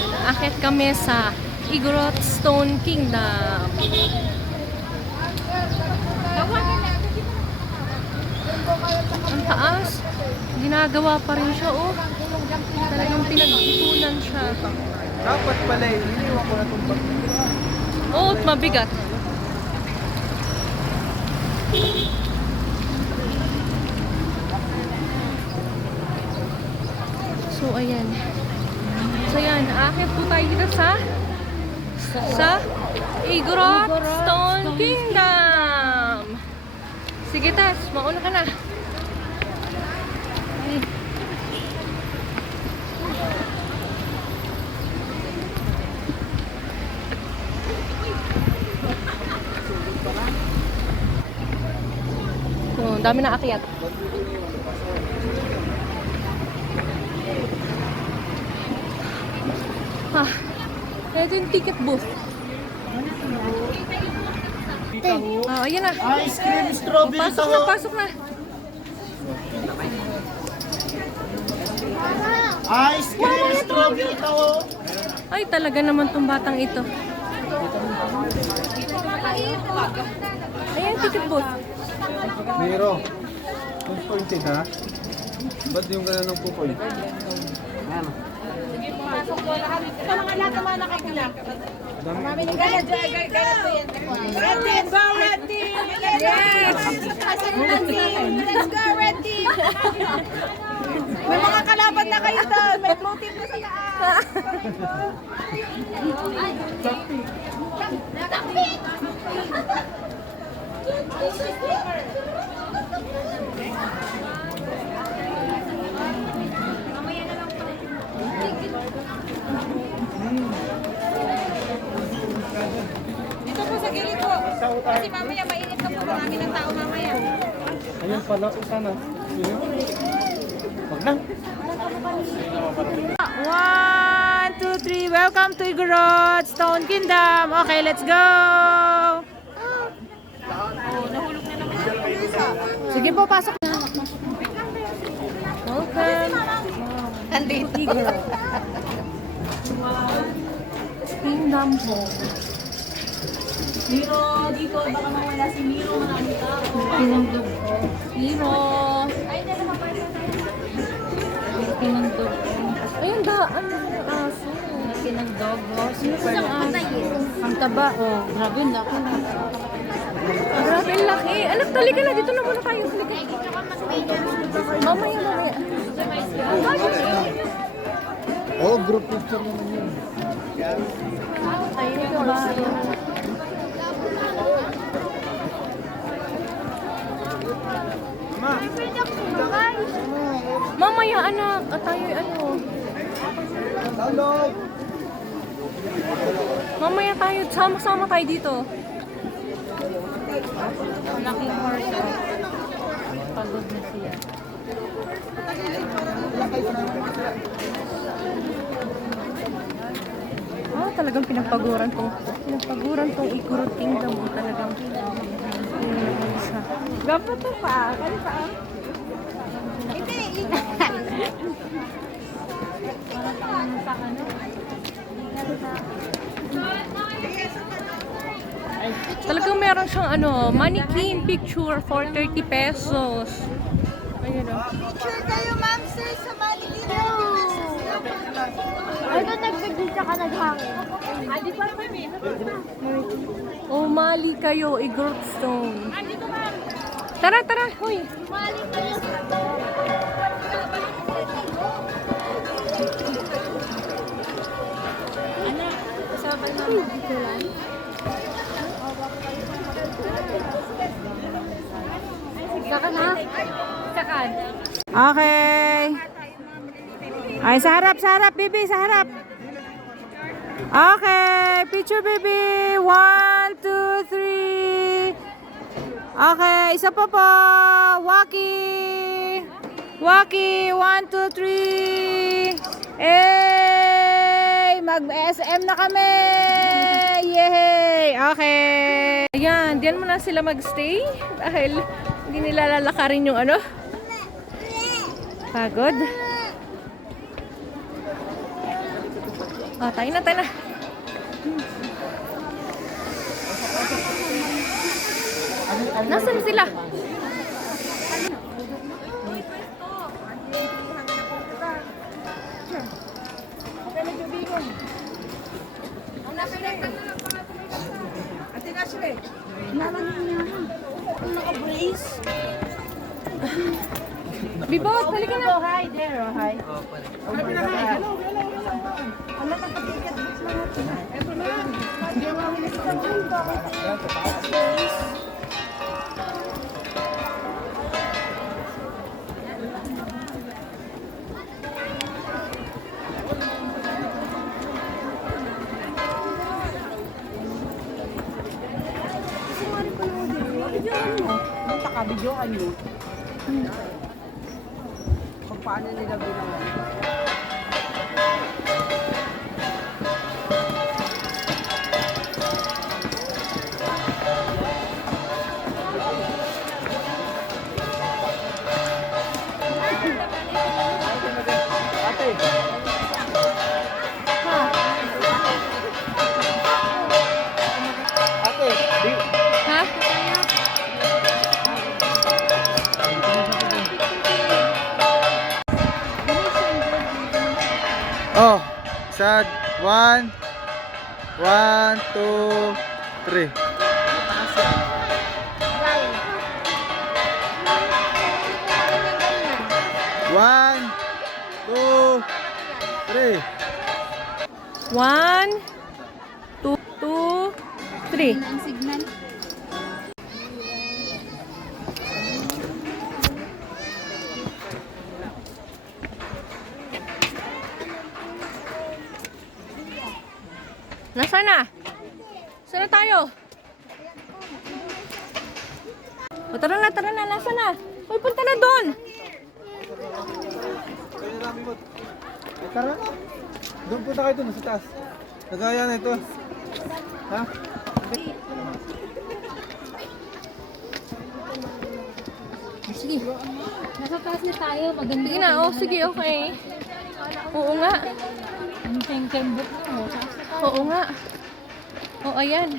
Aakyat kami sa Igorot Stone Kingdom. Ang taas. Ginagawa pa rin siya, oh. Talagang pinag-ipunan siya. Dapat pala eh, iniwan ko na itong bag. Oh, mabigat. So, ayan. So, ayan. Aakyat po tayo dito sa Igorot Stone Kingdom. Sige, Tas. Mauna ka na. So, ang dami na akyat. Ito yung ticket booth. Ayan na. Ice cream, strawberry, Pasok na, pasok na. Ice cream, strawberry, taho. Ay, talaga naman tong batang ito. Ayan, ticket booth. Miro, pointed ha? Ba't yung gano'n ng pupoy? Ano? Sa mga lahat naman nakikinig. Marami ng ganyan dyan. Red team, go red team! Yes! Let's go red team! May mga kalaban na kayo doon. May blue team na sa taas. Dito po sa gilid po. Kasi mamaya mainit na po. Marami ng tao mamaya. Ayun pala, sana. Wag lang. 1, 2, 3. Welcome to Igorot Stone Kingdom. Okay, let's go. Sige po, pasok na. Welcome. Nandito. Igorot. Kingdom Hall. Miro, dito. Baka mawala si Miro. Maraming tao. Pinandog ko. Hero. Pinandog ko. Ayun ba? Ano yung aso? Pinandog ko. Super aso. Ang taba, oh. Grabe, laki na. Grabe, ang laki. Anak, talika na. Dito na muna tayo. Talika. Mamaya, mamaya. Oh, group picture naman yun. Ayun ka ba? Mamaya, anak. At tayo, ano. Hello! Mamaya tayo. Sama-sama tayo dito. Malaking horse. Pagod na siya. Talagang pinagpaguran tong Igorot Kingdom. Talagang isa. Gapo to pa. Kali pa. Hindi. Talagang meron siyang ano, mannequin picture for 30 pesos. Ayun o. Picture kayo, ma'am, sir, sa Manila. Ay, doon nagbigisa ka naghangin. Di pa Oh, mali kayo, Igorot Stone. Tara, tara, hoy. Mali kayo. Anak, kasama na dito lang. Sakan ha? Sakan. Okay. Ay, sa harap, baby, sa harap. Okay, picture, baby. 1, 2, 3. Okay, isa pa po. Waki. Waki, 1, 2, 3. Hey! Mag-SM na kami! Yay! Okay. Ayan, diyan muna sila magstay dahil hindi nila lalakarin yung ano. Pagod. Ah, tayo na, tayo na. Nasaan na sila? Ate Ashley. Naka-brace. Bibot, halika na. Oh, hi there. Oh, hi. Hello. Wala nang patiket. Ito na. Hindi mo kami Videoan mo. Kung paano nila ginawa. Ha? Oh, sad. 1, 1, 2, 3. One, two, three. 1, 2, 3. Ang signal. Nasaan na? Saan na tayo? O, tara na. Nasaan na? Uy, punta na doon. Ay, tara. Doon punta kayo doon sa taas. Nagaya na ito. Ha? Sige. Nasa taas na tayo. Maganda. Sige na. Oh, sige, okay. Oo nga. Ang tengkembok mo. Oo nga. Oh, ayan.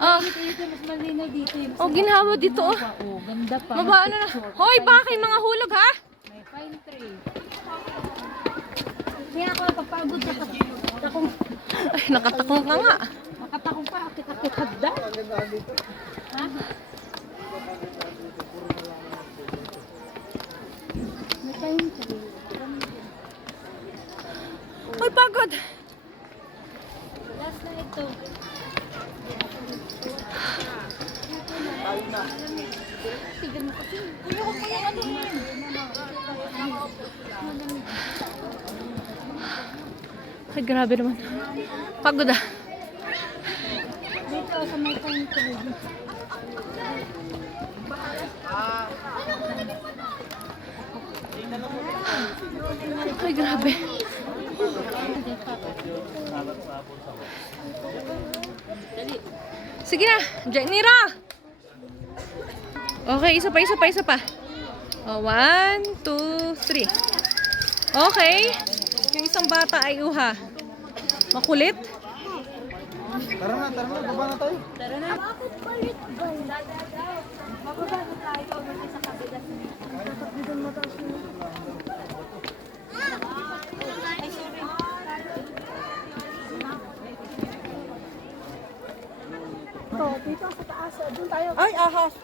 Ah, Dito, mas malinaw dito. oh, ginhawa dito, oh. Oh, ganda pa. Maba, ano na. Hoy, baka kayo mga hulog, ha? May pine tree. Kaya ako napapagod na takong. Ay, nakatakong ka nga. Makatakong pa. Akit-akit hagda. Ha? May pine tree. Hoy, pagod. Last na ito. Tignan mo kasi. Kuya ko pa yung ano yun. Ay, grabe naman. Pagod ah. Dito sa may pine tree. Ay, grabe. Sige na, Nira! Okay, isa pa. Oh, 1, 2, 3. Okay. Yung isang bata ay uha. Makulit. Tara na. Baba na tayo. Tara na. Bakit palit ba? Bababa na tayo. Sa kabila sa nito. Tatakbidan mo tayo siya. Ay, sorry. Dito sa taas. Doon tayo. Ay, ahas.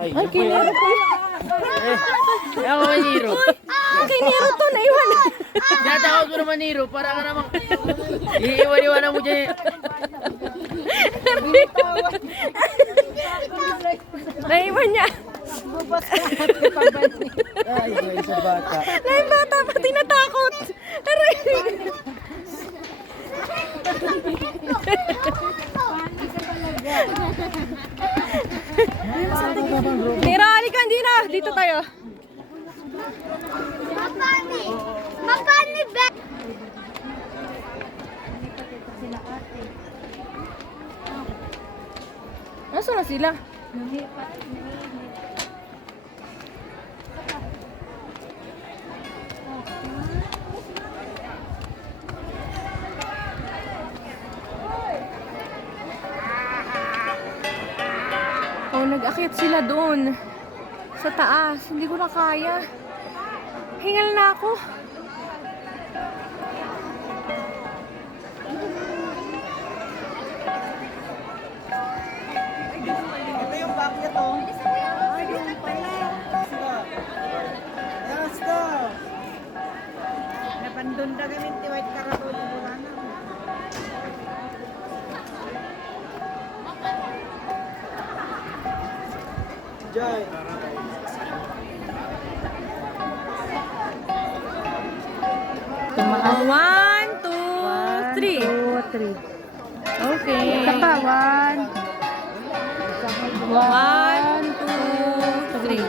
Ay, Kay Nero to. Ako maniro. Kay Nero to, naiwan. Natakot mo naman Niro. Para ka naman. Iiwan-iwanan mo dyan. Naiwan niya. Ay, isa bata. Naiwan bata, pati natakot. Aray. Nira, halika, Nira. Dito tayo. Mapani ba? Nasaan na sila? nag-akyat sila doon sa taas. Hindi ko na kaya. Hingal na ako. Ito yung bakit to. Yes, daw. Napandun na kami ti white karatol wala na. Jai. One, two, three. Okay. Isa pa, one. One, two, three.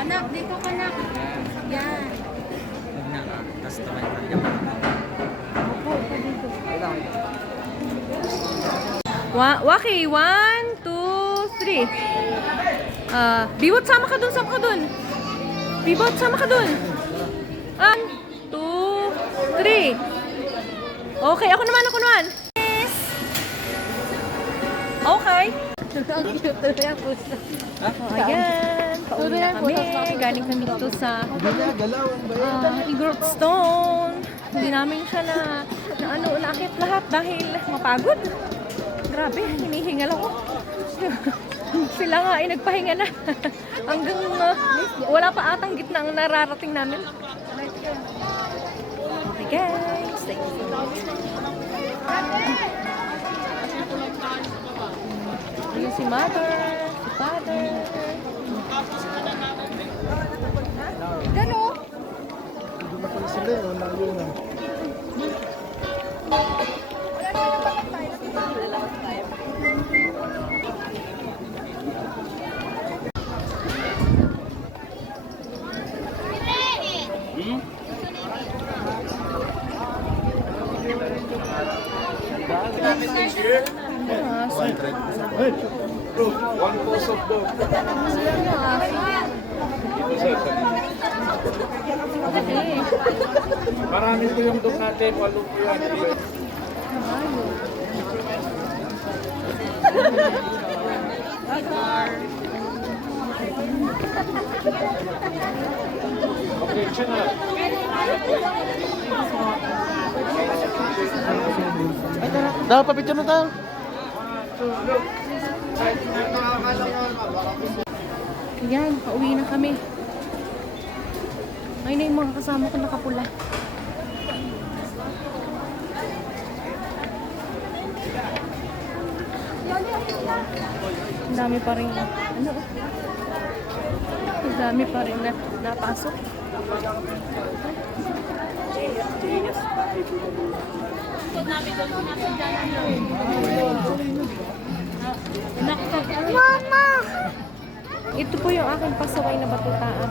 Anak, dito ka na. Yan. Waki, one, two, three. Bibot, sama ka dun. Bibot, sama ka dun. One, two, three. Okay, ako naman. Yes. Okay. Ayan, pauwi na kami. Galing kami dito sa Galawan ba yan? Growth Stone. Hindi namin siya naakit lahat dahil mapagod. Grabe, hinihingal ako. Sila nga ay nagpahinga na. Hanggang wala pa atang gitna ang nararating namin. Okay guys, thank you. Ayun si mother, si father. Gano? Hindi na pala sila eh. Wala yun ah. One post of dog. Marami po yung dog natin. Walong po yan. Okay, siya na. Dapat papicture na tayo. Ayan, pauwi na kami. Ayun na yung mga kasama ko nakapula. Ang dami pa rin ang dami pa rin na napasok. Mama! Ito po yung aking pasaway na batutaan.